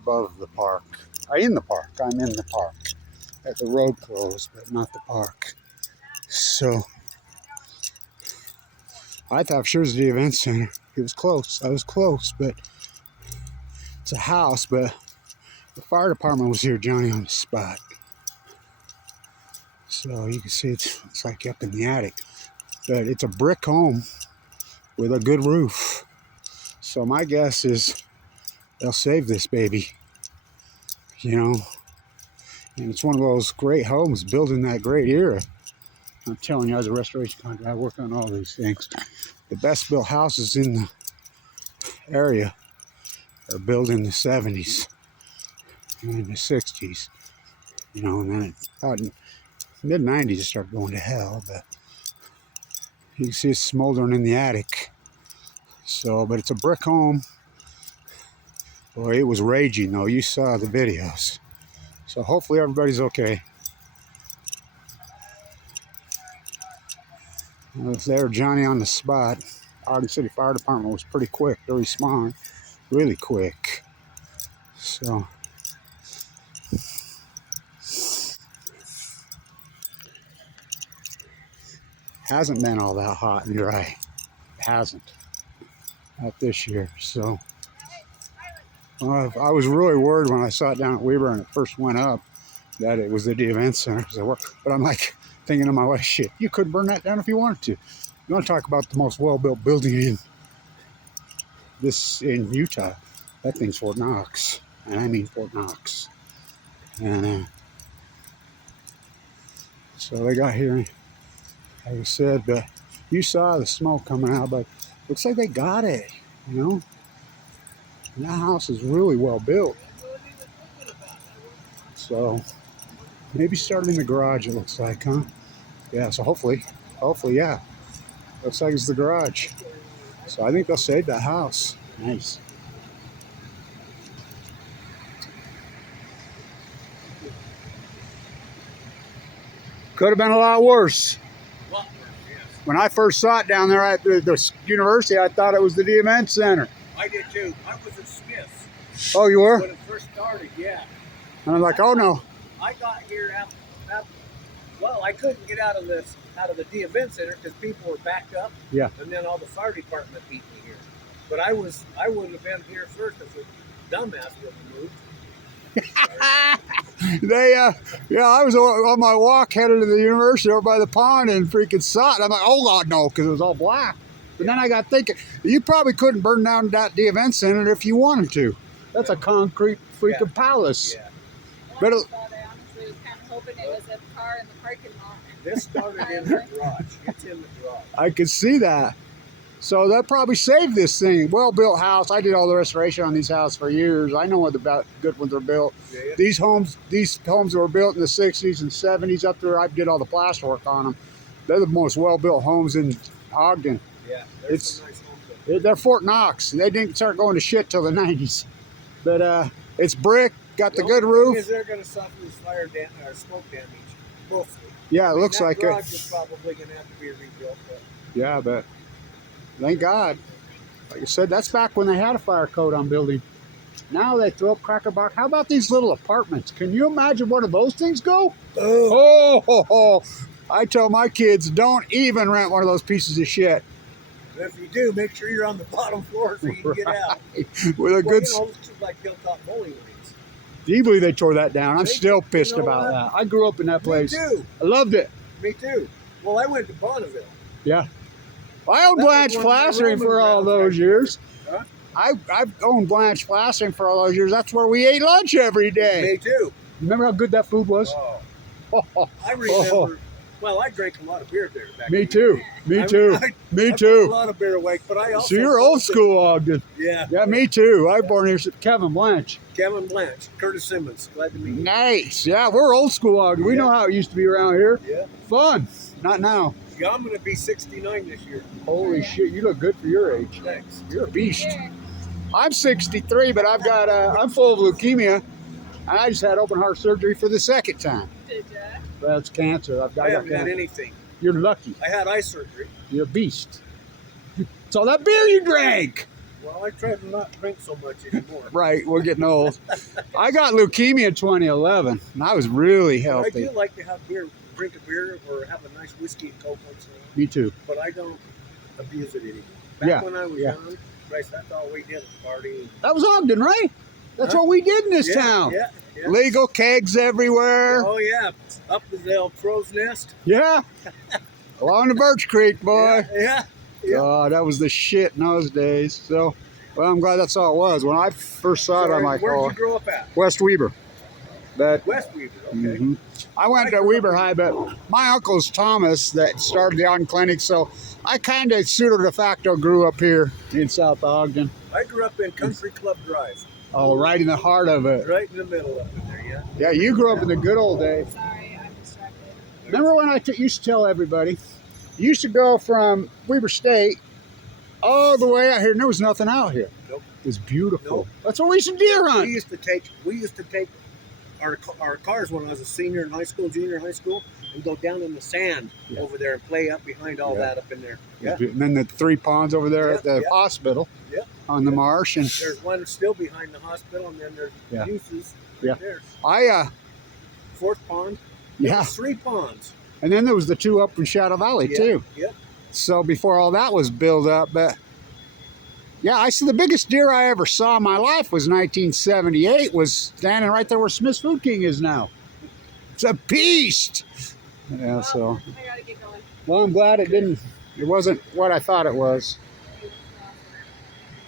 above the park. In the park. I'm in the park. At the road closed, but not the park. So I thought for sure it was the event center. It was close. I was close, but it's a house. But the fire department was here, Johnny, on the spot. So you can see it's like up in the attic. But it's a brick home with a good roof. So my guess is they'll save this baby. You know, and it's one of those great homes built in that great era. I'm telling you, as a restoration contractor, I work on all these things. The best built houses in the area are built in the 70s and the 60s. You know, and then about in mid 90s it started going to hell. But you can see it's smoldering in the attic. So, but it's a brick home. Boy, it was raging though. You saw the videos. So hopefully everybody's okay. There, Johnny on the spot. Ogden City Fire Department was pretty quick to respond, really quick. So, hasn't been all that hot and dry. It hasn't. Not this year. So, I was really worried when I saw it down at Weber and it first went up that it was the event center. But I'm like, thinking to my wife, shit, you could burn that down if you wanted to. You want to talk about the most well-built building in Utah? That thing's Fort Knox, and I mean Fort Knox. And so they got here, like I said, but you saw the smoke coming out, but looks like they got it, you know. And that house is really well built. So maybe starting in the garage, it looks like, huh? Yeah, so hopefully, yeah. Looks like it's the garage. So I think they'll save that house. Nice. Could have been a lot worse. When I first saw it down there at the university, I thought it was the event center. I did too. I was at Smith's. Oh, you were? When it first started, yeah. And I'm like, oh no. I got here well, I couldn't get out of the event center because people were backed up. Yeah. And then all the fire department beat me here. But I wouldn't have been here first if the dumbass would have moved. I was on my walk headed to the university over by the pond and freaking saw it. I'm like, oh God, no, because it was all black. But then I got thinking, you probably couldn't burn down the event center if you wanted to. That's a concrete freaking palace. Yeah. But I honestly was kind of hoping it was a car in the parking lot. This started in the garage. It's in the garage. I could see that. So that probably saved this thing. Well-built house. I did all the restoration on these houses for years. I know what the good ones are built. Yeah. These homes were built in the 60s and 70s up there. I did all the plaster work on them. They're the most well-built homes in Ogden. Yeah, there's some nice homes. They're Fort Knox. They didn't start going to shit till the 90s. But it's brick, got the good roof. Is they're going to suffer this fire or smoke damage, mostly. Yeah, it looks like it. The garage is probably going to have to be rebuilt. But. Yeah, but thank God. Like I said, that's back when they had a fire code on building. Now they throw up cracker box. How about these little apartments? Can you imagine one of those things go? Oh, I tell my kids, don't even rent one of those pieces of shit. If you do, make sure you're on the bottom floor so you can get out. With a good. You know, it's like hilltop bowling lanes. Do you believe they tore that down? I'm still pissed about that. I grew up in that place. Me too. I loved it. Me too. Well, I went to Bonneville. Yeah. I owned Blanche Plastering for all those years. Huh? I've owned Blanche Plastering for all those years. That's where we ate lunch every day. Me too. Remember how good that food was? Oh. I remember. Well, I drank a lot of beer there back then. Me too. Me too. I put a lot of beer awake, but I also. So you're old school, Ogden. Yeah. Yeah, me too. I was born here. Kevin Blanche. Kevin Blanche. Curtis Simmons. Glad to meet you. Nice. Yeah, we're old school, Ogden. We know how it used to be around here. Yeah. Fun. Not now. Yeah, I'm going to be 69 this year. Holy shit, you look good for your age. Thanks. You're a beast. I'm 63, but I'm full of leukemia, and I just had open heart surgery for the second time. Did ya? That's cancer. I haven't had anything. You're lucky. I had eye surgery. You're a beast. It's all that beer you drank. Well, I try to not drink so much anymore. Right, we're getting old. I got leukemia in 2011, and I was really But I healthy. do like to have beer, drink a beer, or have a nice whiskey and coke once in a while. Me too. But I don't abuse it anymore. Back Yeah, when I was yeah. young, Christ, that's all we did at the party. That was Ogden, right? That's what we did in this town. Yeah, yeah. Legal kegs everywhere. Oh yeah, up to the old crow's nest. Yeah. Along the Birch Creek, boy. Yeah, yeah. Oh, that was the shit in those days. So, well, I'm glad that's all it was. When I first saw it, I'm like, where did oh, you grow up at? West Weber. But West Weaver. Okay. mhm. I went to Weber High, but my uncle's Thomas that started the Ogden Clinic, so I kind of pseudo de facto grew up here in South Ogden. I grew up in Country Club Drive. Oh, right in the heart of it. Right in the middle up in there, yeah. Yeah, you grew up in the good old days. Sorry, I'm distracted. Remember when I used to tell everybody, you used to go from Weber State all the way out here, and there was nothing out here. Nope. It was beautiful. Nope. That's what we used to deer We hunt. used to take our cars when I was a senior in high school, junior in high school, and go down in the sand Yeah. over there and play up behind all Yeah. that up in there. Yeah. And then the 3 ponds over there at the Yeah. hospital Yeah. on the marsh. And There's one still behind the hospital, and then there's Yeah. uses Yeah. right there. I, Fourth pond. yeah. There's 3 ponds. And then there was the 2 up in Shadow Valley, Yeah. too. Yep. So before all that was built up, but yeah, I saw the biggest deer I ever saw in my life was 1978, was standing right there where Smith's Food King is now. It's a beast. Yeah, so, I gotta get going. well, I'm glad it wasn't what I thought it was.